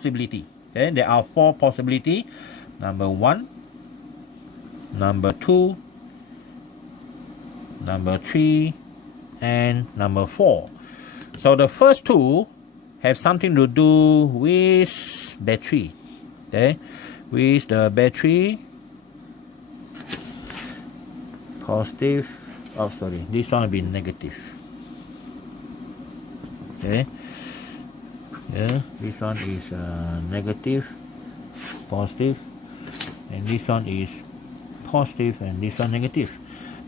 possibility. Okay, there are 4 possibility. Number 1, number 2, number 3, and number 4. So the first 2 have something to do with battery. Okay, with the battery positive. Oh, sorry, this one will be negative. Okay, yeah, this one is negative, positive, and this one is positive, and this one negative.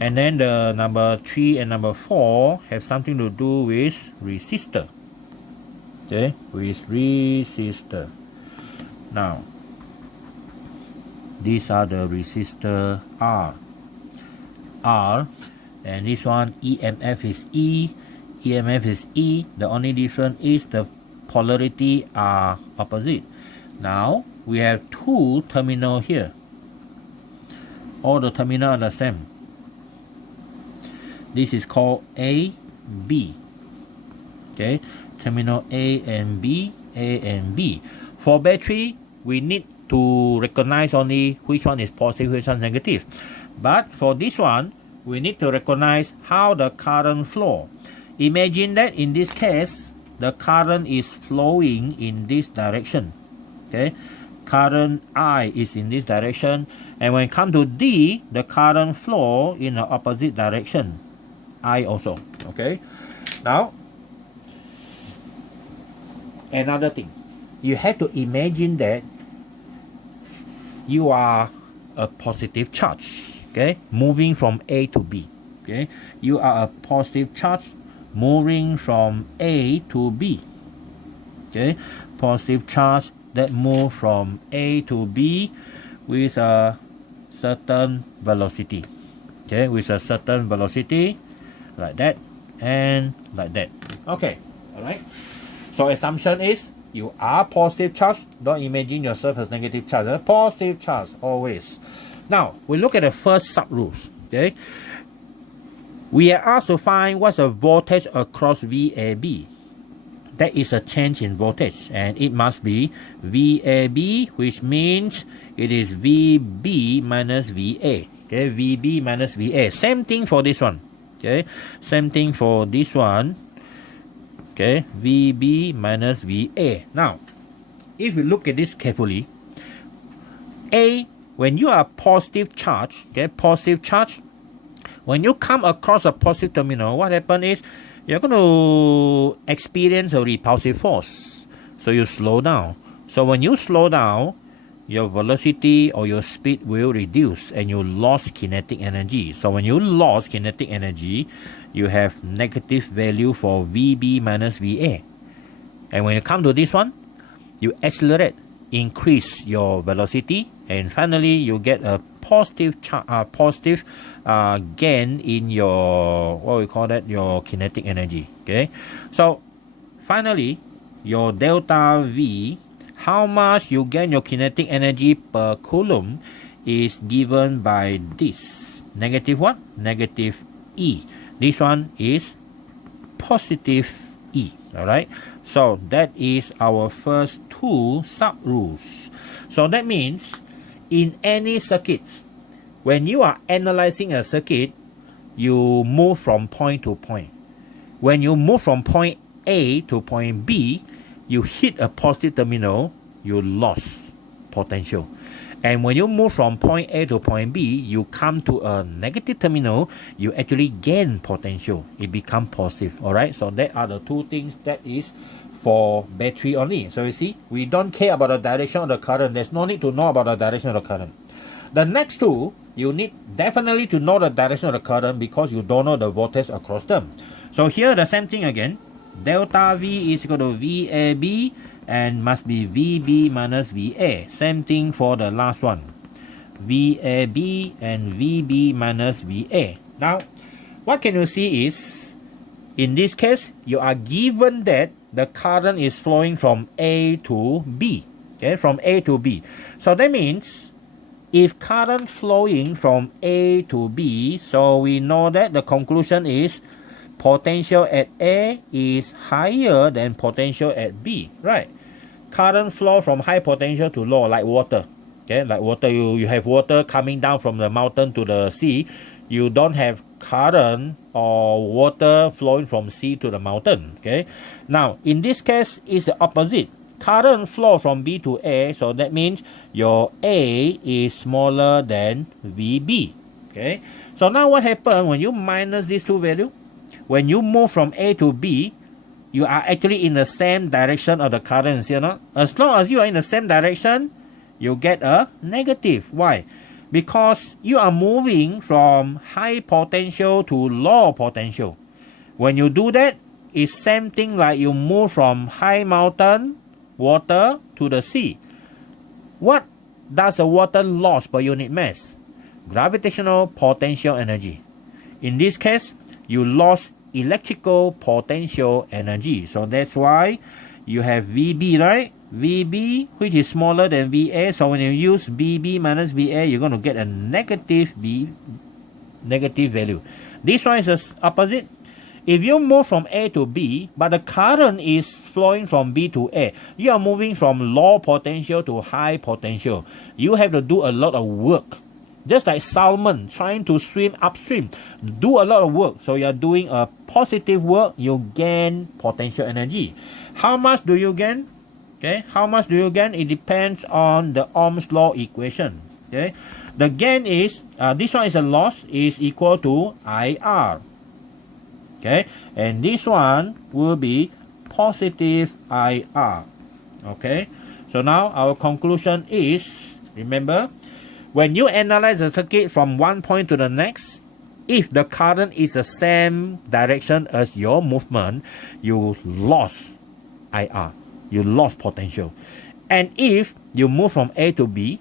And then the number 3 and number 4 have something to do with resistor. Okay, with resistor. Now, these are the resistor R, and this one EMF is E, EMF is E. The only difference is the polarity are opposite. Now, we have 2 terminals here. All the terminals are the same. This is called A, B. Okay, terminal A and B, A and B. For battery, we need to recognize only which one is positive, which one is negative. But for this one, we need to recognize how the current flow. Imagine that in this case, the current is flowing in this direction. Okay, current I is in this direction, and when it comes to D, the current flow in the opposite direction. I also. Okay, now another thing, you have to imagine that you are a positive charge, okay, moving from A to B. Okay, you are a positive charge moving from A to B. Okay, positive charge that move from A to B with a certain velocity. Okay, with a certain velocity, like that and like that. Okay, all right. So assumption is you are positive charge. Don't imagine yourself as negative charge. A positive charge always. Now we look at the first sub rules. Okay, we are asked to find what's the voltage across VAB. That is a change in voltage, and it must be VAB, which means it is VB minus VA. Okay, VB minus VA. Same thing for this one. Okay, same thing for this one. Okay, VB minus VA. Now, if you look at this carefully, A, when you are positive charge, okay, positive charge, when you come across a positive terminal, what happens is you're going to experience a repulsive force. So you slow down. So when you slow down, your velocity or your speed will reduce and you lost kinetic energy. So when you lost kinetic energy, you have negative value for VB minus VA. And when you come to this one, you accelerate, increase your velocity, and finally you get a positive gain in your, what we call that, your kinetic energy. Okay, so finally your delta V, how much you gain your kinetic energy per coulomb, is given by this negative what? Negative E. This one is positive E. Alright, so that is our first 2 sub rules. So that means in any circuits, when you are analyzing a circuit, you move from point to point. When you move from point A to point B, you hit a positive terminal, you lost potential. And when you move from point A to point B, you come to a negative terminal, you actually gain potential. It becomes positive. Alright, so that are the 2 things that is for battery only. So you see, we don't care about the direction of the current. There's no need to know about the direction of the current. The next 2, you need definitely to know the direction of the current because you don't know the voltage across them. So here the same thing again. Delta V is equal to VAB and must be VB minus VA. Same thing for the last one. VAB and VB minus VA. Now, what can you see is, in this case, you are given that the current is flowing from A to B. Okay, from A to B. So that means, if current flowing from A to B, so we know that the conclusion is potential at A is higher than potential at B, right? current flow from high potential to low, like water. Okay, like water, you have water coming down from the mountain to the sea. You don't have current or water flowing from sea to the mountain. Okay, now in this case it's the opposite. Current flow from B to A, so that means your A is smaller than VB. Okay, so now what happens when you minus these two values? When you move from A to B, you are actually in the same direction of the currents, you know. As long as you are in the same direction, you get a negative. Why? Because you are moving from high potential to low potential. When you do that, it's same thing like you move from high mountain water to the sea. What does the water lose per unit mass? Gravitational potential energy. In this case, you lost electrical potential energy. So that's why you have VB, right? VB, which is smaller than VA. So when you use BB minus VA, you're going to get a negative value. This one is the opposite. If you move from A to B, but the current is flowing from B to A, you are moving from low potential to high potential. You have to do a lot of work. Just like salmon trying to swim upstream, do a lot of work. So you are doing a positive work, you gain potential energy. How much do you gain? Okay, how much do you gain? It depends on the Ohm's law equation. Okay, the gain is this one is a loss, is equal to IR. Okay, and this one will be positive IR. Okay, so now our conclusion is, remember, when you analyze the circuit from one point to the next, if the current is the same direction as your movement, you lost IR, you lost potential. And if you move from A to B,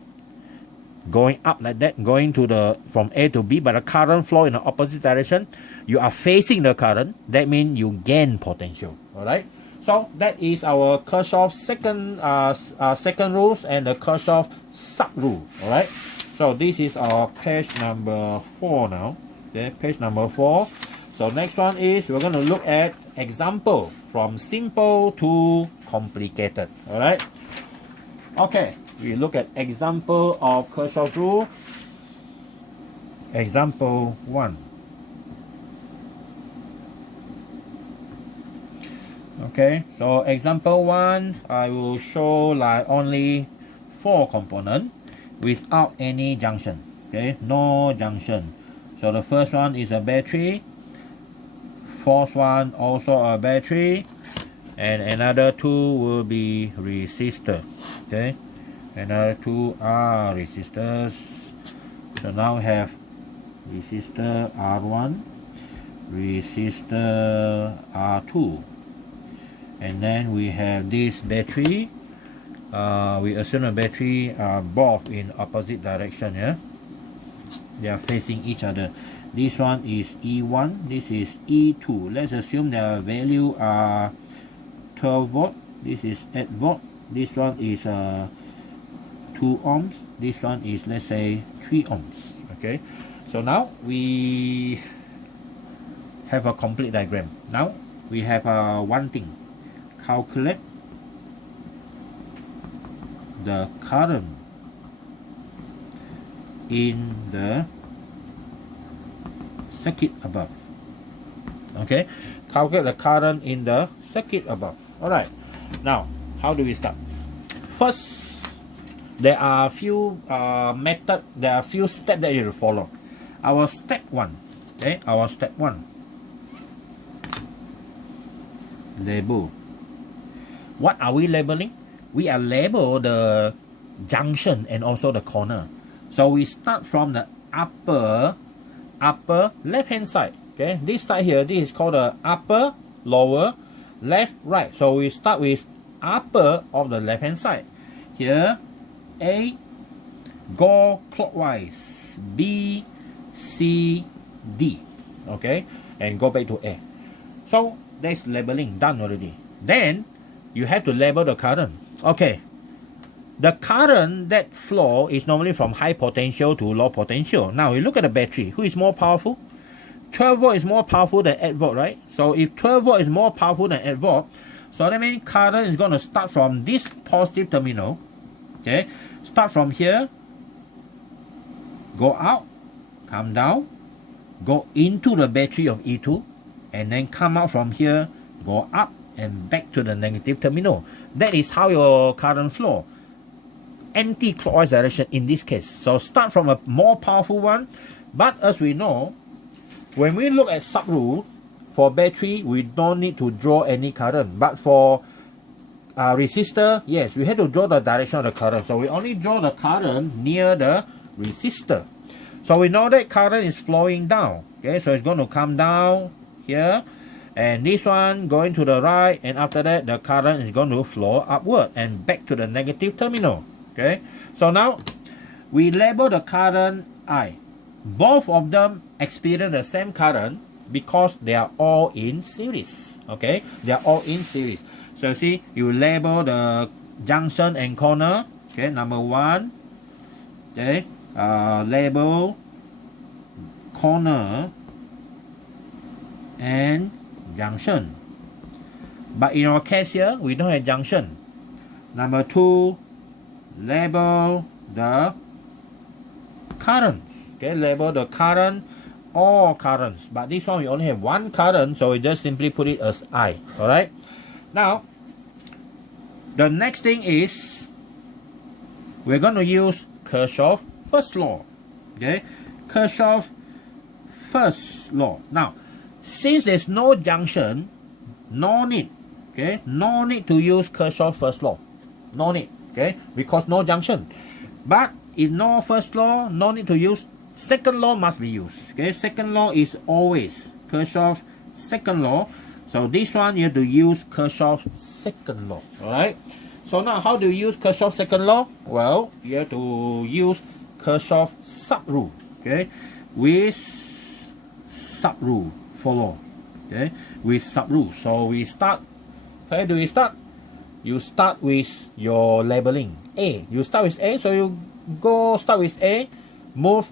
going up like that, going to the from A to B, but the current flow in the opposite direction, you are facing the current, that means you gain potential. All right, so that is our Kirchhoff's second rules and the Kirchhoff sub rule. All right, so this is our page number 4 now. Okay, page number 4. So next one is we're going to look at example from simple to complicated. All right, okay, we look at example of Kirchhoff rule. Example 1. Okay, so example 1, I will show like only 4 components without any junction. Okay, no junction. So the first one is a battery, fourth one also a battery, and another 2 will be resistor. Okay, another 2 are resistors. So now we have resistor R1, resistor R2, and then we have this battery. We assume the battery are both in opposite direction. Yeah, they are facing each other. This one is E1, this is E2. Let's assume their value are 12 volt, this is 8 volt, this one is 2 ohms, this one is, let's say, 3 ohms. Okay, so now we have a complete diagram. Now we have one thing: calculate the current in the circuit above. Okay, calculate the current in the circuit above. Alright, now how do we start? First, there are a few methods, there are a few steps that you will follow. Our step 1, okay, our step 1, label. What are we labeling? We are label the junction and also the corner. So we start from the upper left hand side. Okay, this side here, this is called the upper, lower, left, right. So we start with upper of the left hand side. Here, A, go clockwise, B, C, D. Okay, and go back to A. So that's labeling done already. Then you have to label the current. Okay, the current that flow is normally from high potential to low potential. Now you look at the battery. Who is more powerful? 12 volt is more powerful than 8 volt, right? So if 12 volt is more powerful than 8 volt, So that means current is going to start from this positive terminal. Okay, start from here, go out, come down, go into the battery of E2, and then come out from here, go up and back to the negative terminal. That is how your current flow. Anti-clockwise direction in this case. So start from a more powerful one, but as we know, when we look at sub-rule, for battery, we don't need to draw any current. But for resistor, yes, we have to draw the direction of the current. So we only draw the current near the resistor. So we know that current is flowing down. Okay, so it's going to come down here. And this one going to the right. And after that, the current is going to flow upward and back to the negative terminal. Okay, so now we label the current I. Both of them experience the same current, because they are all in series. Okay, they are all in series. So see, you label the junction and corner. Okay, number 1. Okay, label corner and junction. But in our case here, we don't have junction. Number 2, label the current. Okay, label the current, all currents, but this one we only have one current, so we just simply put it as I. All right, now the next thing is we're going to use Kirchhoff's first law. Okay, Kirchhoff's first law. Now since there's no junction, no need. Okay, no need to use Kirchhoff's first law, no need. Okay, because no junction. But if no first law, no need to use. Second law must be used. Okay, second law is always Kirchhoff's second law. So this one you have to use Kirchhoff's second law. Alright. So now how do you use Kirchhoff's second law? Well, you have to use Kirchhoff's sub-rule. Okay, with sub-rule follow. Okay, with sub-rule. So we start. Where do we start? You start with your labeling A. You start with A, so you go start with A, move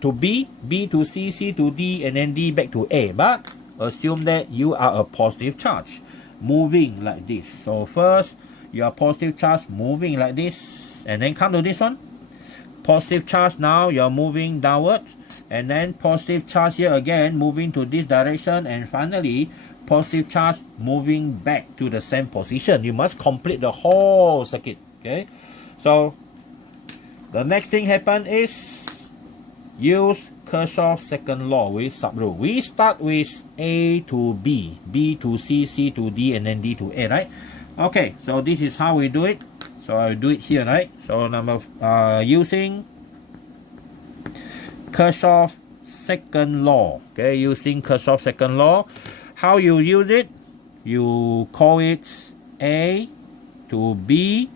to B, B to C, C to D, and then D back to A. But assume that you are a positive charge moving like this. So first you are positive charge moving like this, and then come to this one, positive charge. Now you are moving downwards, and then positive charge here again moving to this direction, and finally positive charge moving back to the same position. You must complete the whole circuit. Okay, so the next thing happen is use Kirchhoff's second law with sub-rule. We start with A to B, B to C, C to D, and then D to A, right? Okay, so this is how we do it. So I'll do it here, right? So using Kirchhoff's second law. Okay, using Kirchhoff's second law. How you use it? You call it A to B,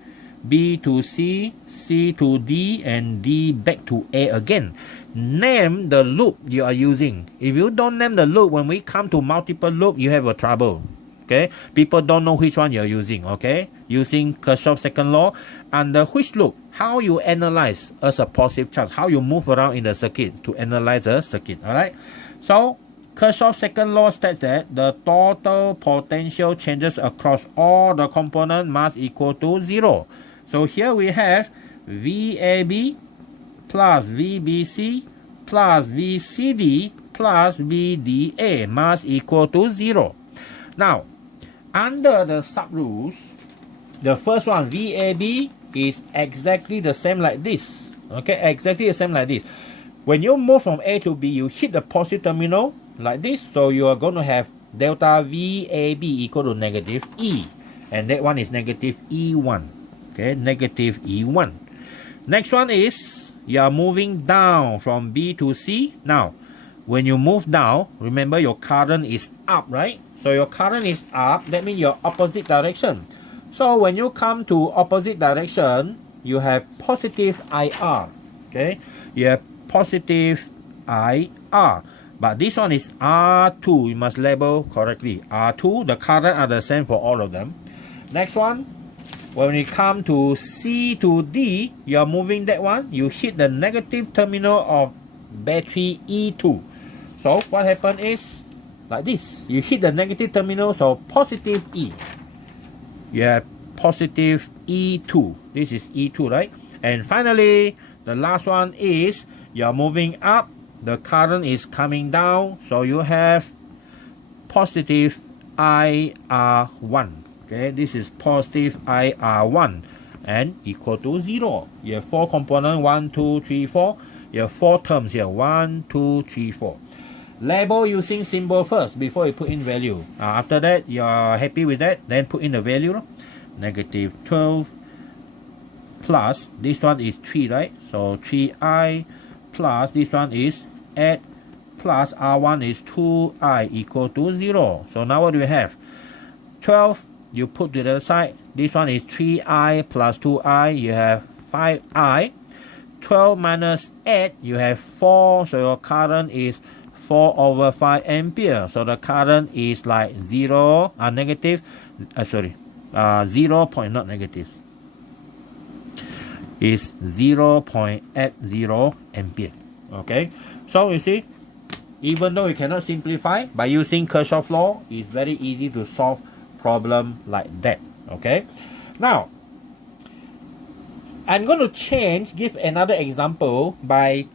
B to C, C to D, and D back to A again. Name the loop you are using. If you don't name the loop, when we come to multiple loop, you have a trouble. Okay, people don't know which one you're using. Okay, using Kirchhoff's second law. Under which loop? How you analyze as a positive charge? How you move around in the circuit to analyze a circuit? All right. So Kirchhoff's second law states that the total potential changes across all the components must equal to 0. So here we have VAB plus VBC plus VCD plus VDA must equal to 0. Now, under the sub-rules, the first one, VAB, is exactly the same like this. Okay, exactly the same like this. When you move from A to B, you hit the positive terminal like this. So you are going to have delta VAB equal to negative E. And that one is negative E1. Okay, negative E1. Next one is you are moving down from B to C. Now, when you move down, remember your current is up, right? So your current is up. That means your opposite direction. So when you come to opposite direction, you have positive IR. Okay, you have positive IR. But this one is R2. You must label correctly. R2. The current are the same for all of them. Next one. When you come to C to D, you are moving that one. You hit the negative terminal of battery E2. So what happened is like this. You hit the negative terminal, so positive E. you have positive E2. This is E2, right? And finally, the last one is you're moving up, the current is coming down, so you have positive IR1. Okay, this is positive IR1 and equal to 0. You have 4 components, 1, 2, 3, 4. You have 4 terms here, 1, 2, 3, 4. Label using symbol first before you put in value. After that, you're happy with that, then put in the value. Negative 12 plus, this one is 3, right? So 3i plus this one is 8 plus R1 is 2i equal to 0. So now what do we have? 12, you put to the other side. This one is 3i plus 2i, you have 5i. 12 minus 8, you have 4, so your current is 4 over 5 ampere. So the current is like 0, negative, 0 point, not negative, is 0.80 ampere. Okay, so you see, even though you cannot simplify, by using Kirchhoff's law, it's very easy to solve problem like that. Okay, now I'm going to give another example by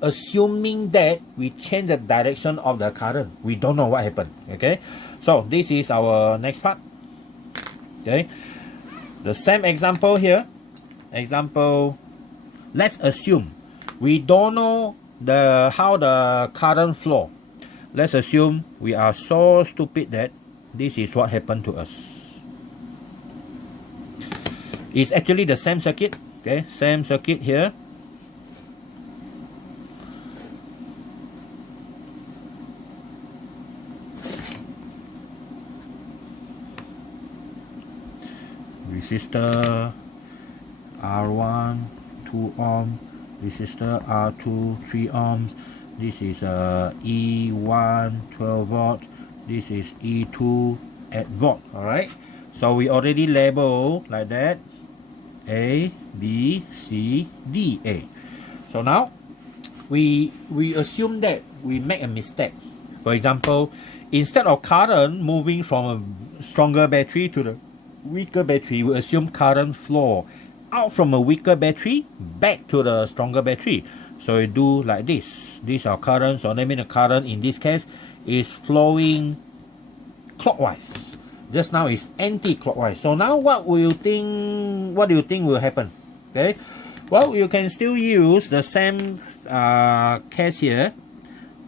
assuming that we change the direction of the current. We don't know what happened. Okay, so this is our next part. Okay, the same example here. Let's assume we don't know how the current flow. Let's assume we are so stupid that this is what happened to us. It's actually the same circuit. Okay, same circuit here. Resistor R1 2 ohm, resistor R2 3 ohms. This is E1 12 volt. This is E2 8 volt. All right, so we already label like that, A, B, C, D, A. So now we assume that we make a mistake. For example, instead of current moving from a stronger battery to the weaker battery, we assume current flow out from a weaker battery back to the stronger battery. So we do like this. These are currents, so that means the current in this case is flowing clockwise. Just now is anti-clockwise. So now what do you think will happen? Okay, well, you can still use the same case here.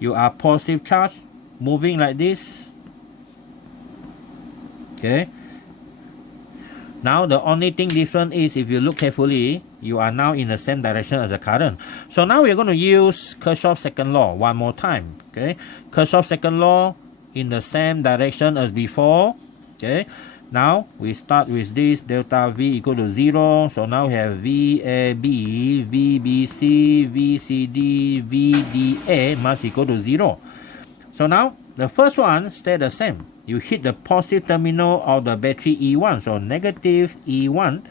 You are positive charge moving like this. Okay, now the only thing different is, if you look carefully, you are now in the same direction as the current. So now we're going to use Kirchhoff's second law one more time. Okay, Kirchhoff's second law in the same direction as before. Okay, now we start with this delta V equal to 0. So now we have VAB, VBC, VCD, VDA must equal to 0. So now the first one stay the same. You hit the positive terminal of the battery E1, so negative E1.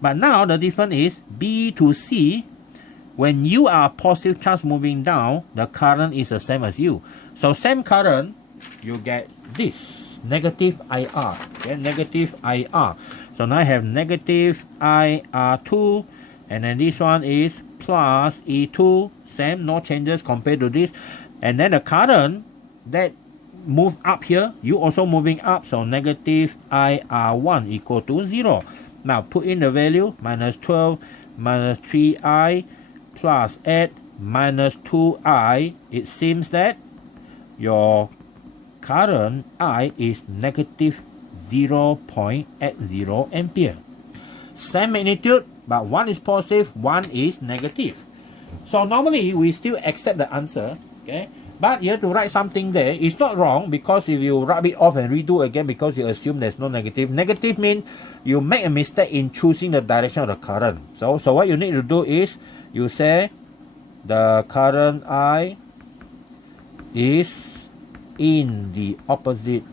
But now the difference is B to C. When you are positive charge moving down, the current is the same as you. So same current, you get this, negative IR. Okay, negative IR. So now I have negative IR2, and then this one is plus E2, same, no changes compared to this. And then the current that move up here, you also moving up, so negative IR1 equal to 0. Now put in the value, minus 12 minus 3i plus 8 minus 2i. It seems that your current I is negative 0.80 ampere. Same magnitude, but one is positive, one is negative. So normally we still accept the answer. Okay, but you have to write something there. It's not wrong, because if you rub it off and redo again because you assume there's no negative. Negative means you make a mistake in choosing the direction of the current. So what you need to do is you say the current I is in the opposite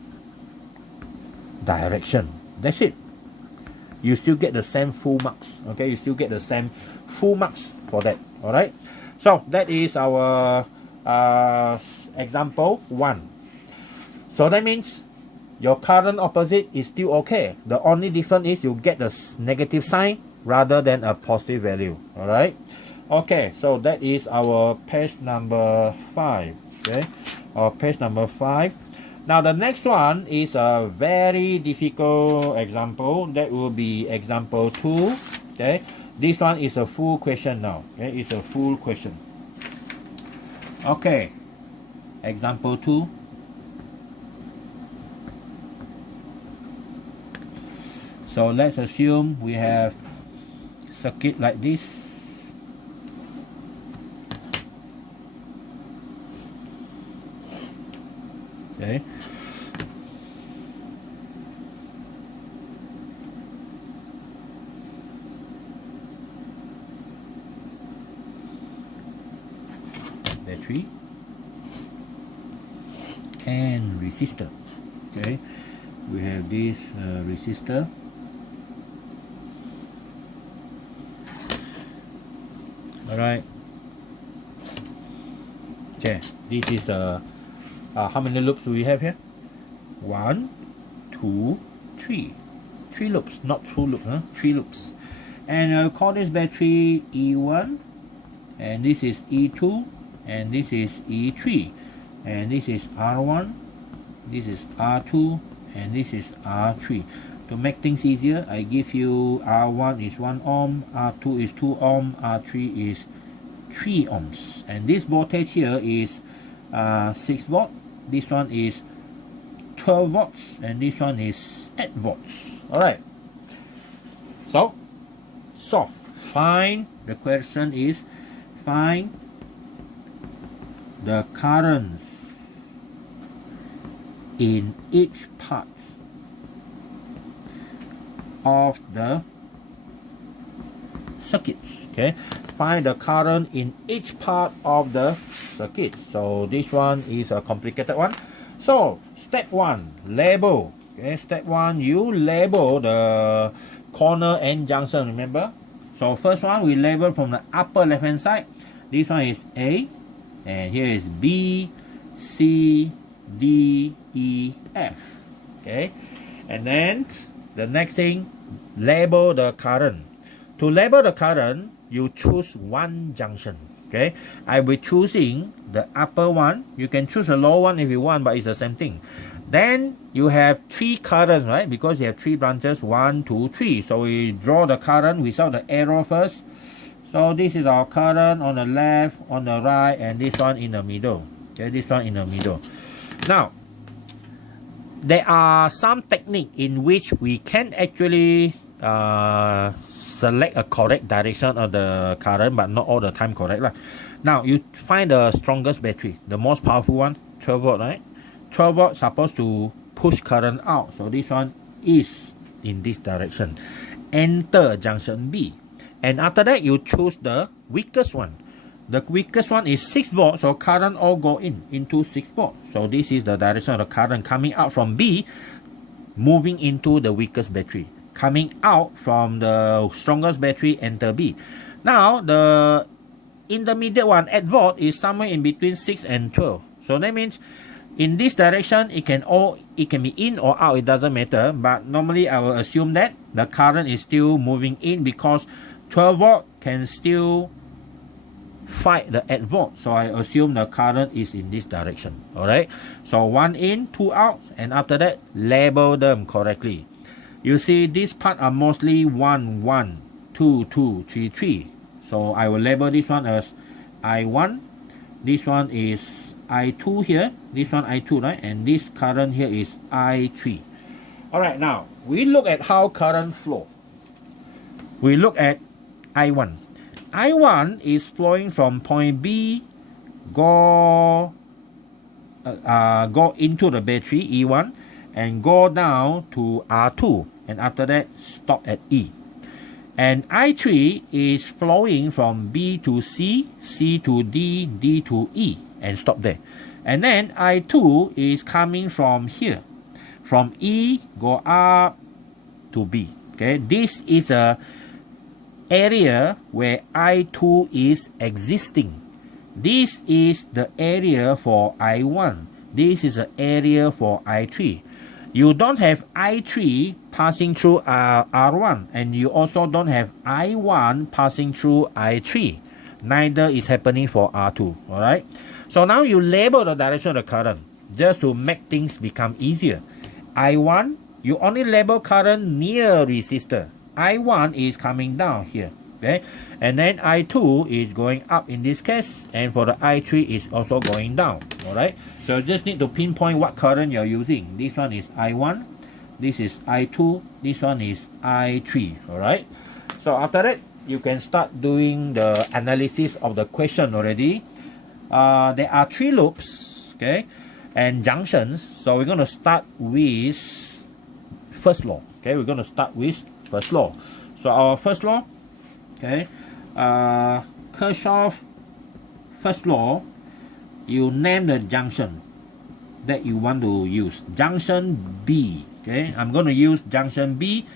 direction. That's it. You still get the same full marks. Okay, you still get the same full marks for that. All right. So that is our example 1. So that means your current opposite is still okay. The only difference is you get the negative sign rather than a positive value. All right. Okay, so that is our page number 5. Okay, or page number 5. Now the next one is a very difficult example. That will be example 2. Okay, this one is a full question now. Okay, it's a full question. Okay, example 2. So let's assume we have circuit like this. Okay. Battery and resistor. Okay, we have this resistor. All right. Okay, this is how many loops do we have here? 1, 2, 3. 3 loops, not 2 loops, huh? 3 loops. And I'll call this battery E1, and this is E2, and this is E3, and this is R1, this is R2, and this is R3. To make things easier, I give you R1 is 1 ohm, R2 is 2 ohm, R3 is 3 ohms. And this voltage here is 6 volt. This one is 12 volts, and this one is 8 volts. Alright. So, solve. Find, the question is, find the current in each part of the circuits. Okay, find the current in each part of the circuit. So this one is a complicated one. So step 1, label. Okay, step 1, you label the corner and junction, remember? So first one, we label from the upper left hand side. This one is A, and here is B, C, D, E, F. Okay, and then the next thing, label the current. To label the current, you choose one junction. Okay, I will choosing the upper one. You can choose a lower one if you want, but it's the same thing. Then you have 3 currents, right? Because you have 3 branches, 1, 2, 3. So we draw the current without the arrow first. So this is our current on the left, on the right, and this one in the middle. Okay, this one in the middle. Now, there are some technique in which we can actually select a correct direction of the current, but not all the time correct lah. Now you find the strongest battery, the most powerful one, 12 volt, right? 12 volt supposed to push current out, so this one is in this direction. Enter junction B, and after that you choose the weakest one. The weakest one is 6 volt, so current all go into 6 volt. So this is the direction of the current coming out from B, moving into the weakest battery. Coming out from the strongest battery, enter B. Now the intermediate one, 8 volt, is somewhere in between 6 and 12. So that means in this direction it can be in or out, it doesn't matter. But normally I will assume that the current is still moving in because 12 volt can still fight the 8 volt. So I assume the current is in this direction. Alright. So 1 in, 2 out, and after that label them correctly. You see, this part are mostly 1, 1, 2, 2, 3, 3. So I will label this one as I1. This one is I2 here. This one I2, right? And this current here is I3. Alright, now we look at how current flow. We look at I1. I1 is flowing from point B, go into the battery E1, and go down to R2, and after that stop at E. And I3 is flowing from B to C, C to D, D to E, and stop there. And then I2 is coming from here, from E go up to B. Okay, this is a area where I2 is existing. This is the area for I1. This is the area for I3. You don't have I3 passing through R1, and you also don't have I1 passing through I3. Neither is happening for R2. Alright. So now you label the direction of the current just to make things become easier. I1, you only label current near resistor. I1 is coming down here. Okay, and then I2 is going up in this case, and for the I3 is also going down. Alright, so you just need to pinpoint what current you're using. This one is I1, this is I2, this one is I3. Alright, so after that you can start doing the analysis of the question already. There are 3 loops, okay, and junctions. So we're going to start with first law. Okay, we're going to start with first law. So our first law, okay, Kirchhoff first law, you name the junction that you want to use. Junction B. Okay, I'm going to use junction B.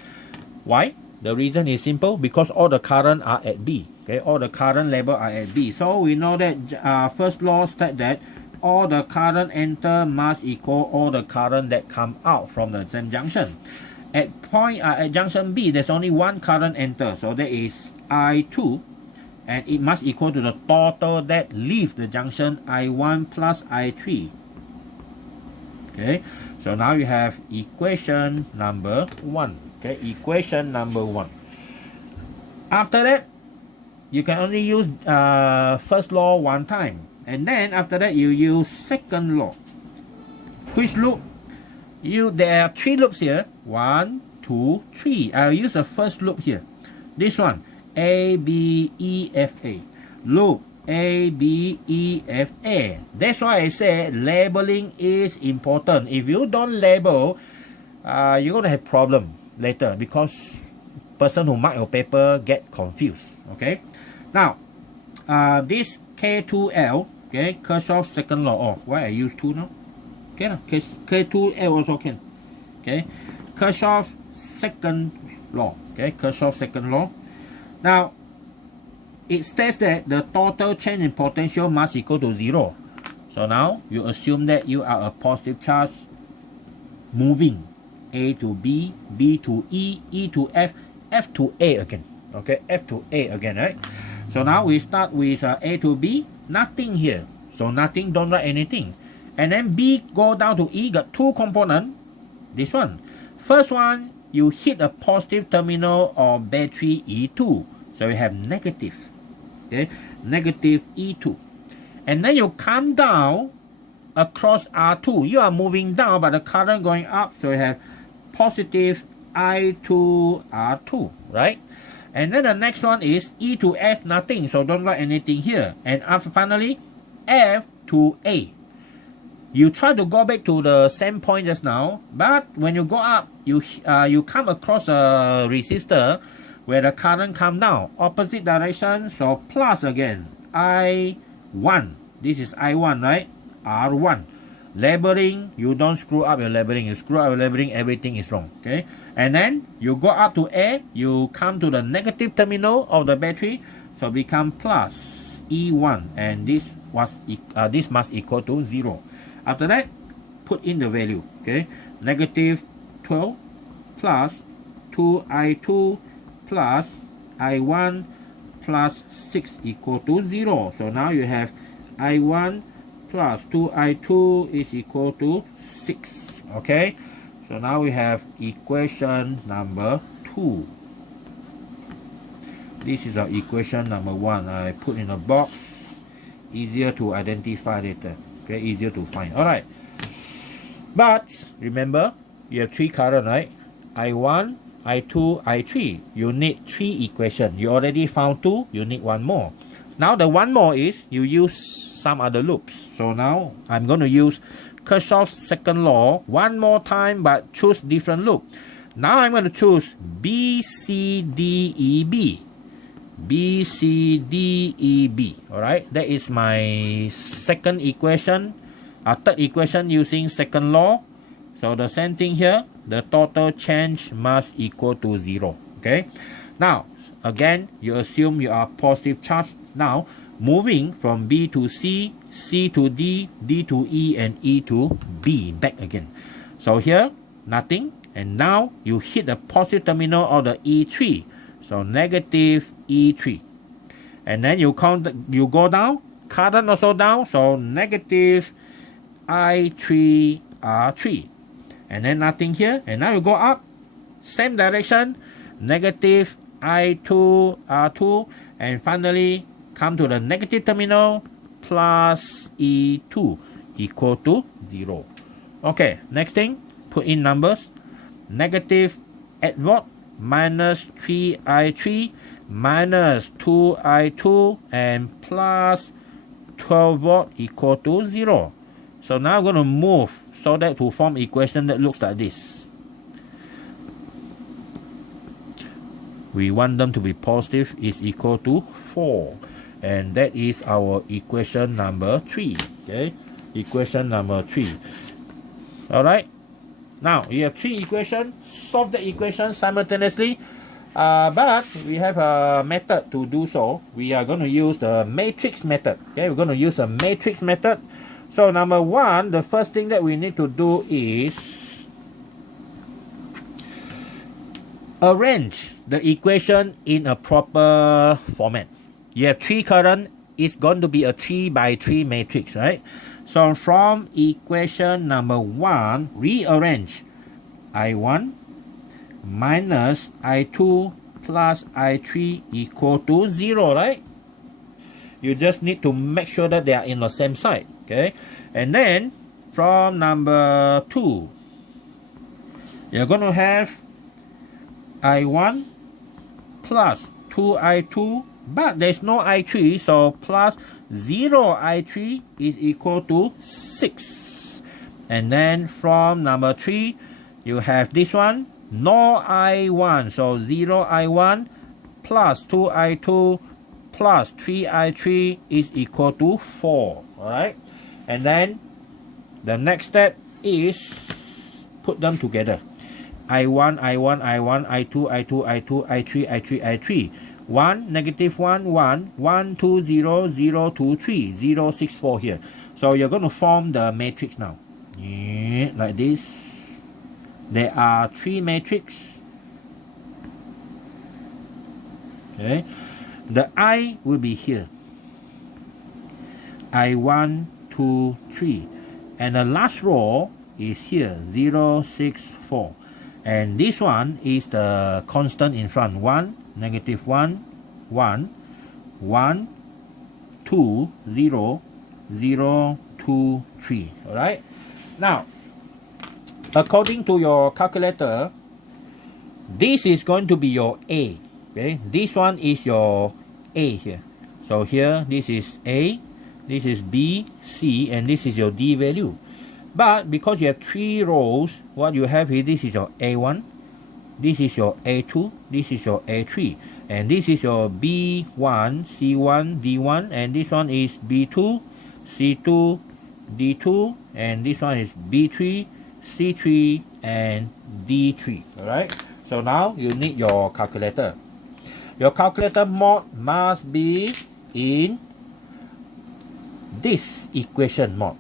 Why? The reason is simple, because all the current are at B. Okay, all the current label are at B. So we know that first law states that all the current enter must equal all the current that come out from the same junction. At junction B, there's only one current enter, so that is I2, and it must equal to the total that leave the junction, I1 plus I3. Okay, so now you have equation number 1. Okay, equation number 1. After that, you can only use first law one time, and then after that you use second law. Which loop? There are 3 loops here. 1, 2, 3. I'll use the first loop here. This one, A, B, E, F, A. Loop A, B, E, F, A. That's why I say labeling is important. If you don't label, you're going to have problem later, because person who mark your paper get confused. Okay. Now, this K2L, okay, Kirchhoff second law. Oh, why I use 2 now? Okay, K2L also can. Okay, Kirchhoff second law. Okay, Kirchhoff second law. Now, it states that the total change in potential must equal to 0. So now you assume that you are a positive charge moving A to B, B to E, E to F, F to A again. Okay, F to A again, right? So now we start with A to B, nothing here. So nothing, don't write anything. And then B go down to E, got 2 components. This one. First one, you hit a positive terminal of battery E2. So you have negative. Okay, negative E2. And then you come down across R2. You are moving down, but the current going up. So you have positive I2 R2, right? And then the next one is E to F, nothing. So don't write anything here. And after finally, F to A. You try to go back to the same point just now, but when you go up, you come across a resistor where the current come down, opposite direction, so plus again, I1. This is I1, right? R1. Labeling, you don't screw up your labeling. You screw up your labeling, everything is wrong. Okay? And then you go up to A, you come to the negative terminal of the battery, so become plus E1, and this must equal to 0. After that, put in the value. Okay, negative 12 plus 2I2 plus I1 plus 6 equal to 0. So now you have I1 plus 2I2 is equal to 6. Okay, so now we have equation number 2. This is our equation number 1. I put in a box, easier to identify later. Okay, easier to find. Alright, but remember, you have 3 current, right? I1, I2, I3. You need 3 equations. You already found 2, you need 1 more. Now the 1 more is you use some other loops. So now I'm going to use Kirchhoff's second law 1 more time, but choose different loop. Now I'm going to choose B, C, D, E, B. B, C, D, E, B. Alright, that is my second equation. Third equation using second law. So the same thing here. The total change must equal to 0. Okay. Now, again, you assume you are positive charge. Now, moving from B to C, C to D, D to E, and E to B. Back again. So here, nothing. And now you hit the positive terminal of the E3. So negative E3. And then you go down, current also down, so negative I3R3. And then nothing here. And now you go up, same direction, negative I2R2. And finally come to the negative terminal, plus E2 equal to 0. Okay, next thing, put in numbers. Negative 8 volt minus 3I3 minus 2I2 and plus 12 volt equal to 0. So now I'm going to move so that to form equation that looks like this. We want them to be positive is equal to 4. And that is our equation number 3. Okay, equation number 3. Alright. Now you have 3 equations. Solve the equation simultaneously. But we have a method to do so. We are going to use the matrix method. Okay, we're going to use a matrix method. So number 1, the first thing that we need to do is arrange the equation in a proper format. You have 3 current. It's going to be a 3 by 3 matrix, right? So from equation number 1, rearrange I1 minus I2 plus I3 equal to 0, right? You just need to make sure that they are in the same side, okay? And then from number 2, you're going to have I1 plus 2I2, but there's no I3, so plus 0 I3 is equal to 6. And then from number 3, you have this one, no I1, so 0 I1 plus 2 I2 plus 3 I3 is equal to 4. Alright, and then the next step is put them together. I1, I1, I1, I2, I2, I2, I3, I3, I3. 1, negative 1, 1, 1, 2, 0, 0, 2, 3, 0, 6, 4 here. So you're going to form the matrix now. Yeah, like this. There are 3 matrices. Okay. The I will be here. I1, 2, 3. And the last row is here. 0, 6, 4. And this one is the constant in front. 1, negative 1, 1, 1, 2, 0, 0, 2, 3. Alright. Now, according to your calculator, this is going to be your A. Okay, this one is your A here. So here, this is A, this is B, C, and this is your D value. But because you have 3 rows, what you have here, this is your A1, this is your A2, this is your A3, and this is your B1, C1, D1, and this one is B2, C2, D2, and this one is B3, C3, and D3. Alright, so now you need your calculator. Your calculator mode must be in this equation mode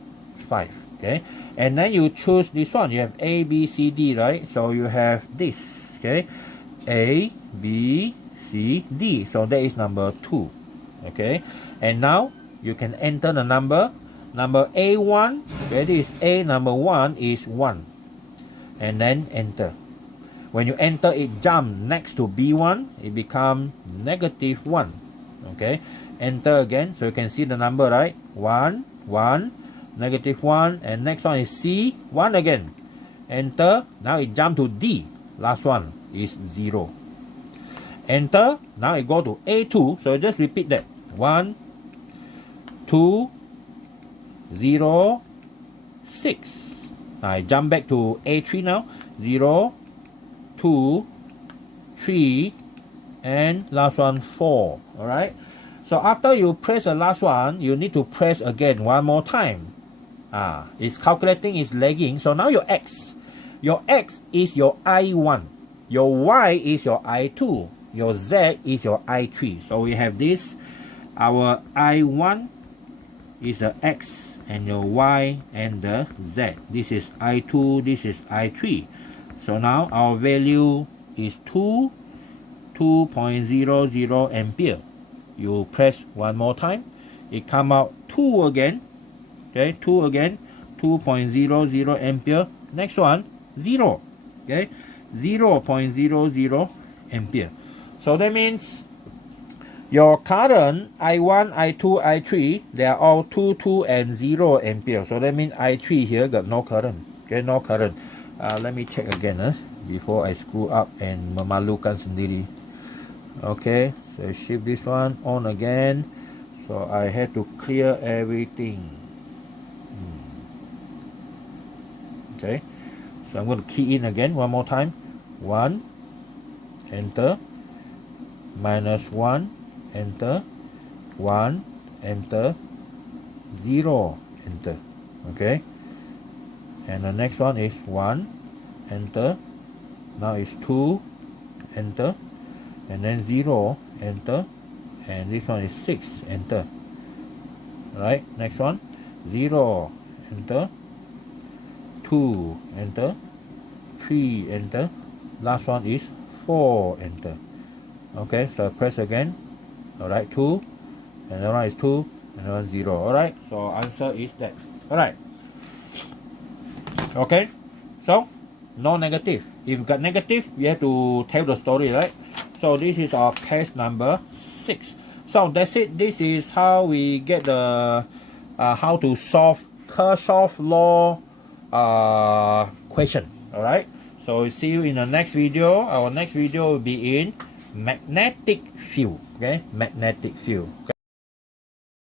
5. Okay, and then you choose this one. You have A, B, C, D, right? So you have this. Okay, A, B, C, D. So that is number 2. Okay, and now you can enter the number. Number A1, okay, this is A, number 1 is 1. And then enter. When you enter, it jump next to B1, it become negative 1. Okay, enter again, so you can see the number, right? 1, 1, negative 1, and next one is C, 1 again. Enter, now it jump to D, last one is 0. Enter, now it go to A2, so just repeat that. 1, 2, 0, 6. I jump back to A3 now. 0, 2, 3, and last one 4. Alright. So after you press the last one, you need to press again one more time. It's calculating, it's lagging. So now your X. Your X is your I1. Your Y is your I2. Your Z is your I3. So we have this. Our I1 is the X and your Y and the Z. This is I2, this is I3. So now our value is 2.00 ampere. You press one more time, it come out 2 again. Okay, 2 again, 2.00 ampere. Next one, 0. Okay, 0.00 ampere. So that means your current I1, I2, I3, they are all 2, 2, and 0 ampere. So that means I3 here got no current. Okay, no current. Let me check again before I screw up and memalukan sendiri. Okay, so shift this one on again. So I had to clear everything. Okay, so I'm going to key in again one more time. 1, enter, minus 1, enter, 1, enter, 0, enter. Okay, and the next one is 1, enter, now it's 2, enter, and then 0, enter, and this one is 6, enter. Right, next one, 0, enter, 2, enter, 3, enter, last one is 4, enter. Okay, so press again. Alright, 2, and the one is 2, and the one 0. Alright, so answer is that. Alright, okay, so no negative. If you got negative, you have to tell the story, right? So this is our test number 6. So that's it. This is how we get the how to solve Kirchhoff law question. Alright, so see you in the next video. Our next video will be in magnetic field. Okay, magnetic field. Okay?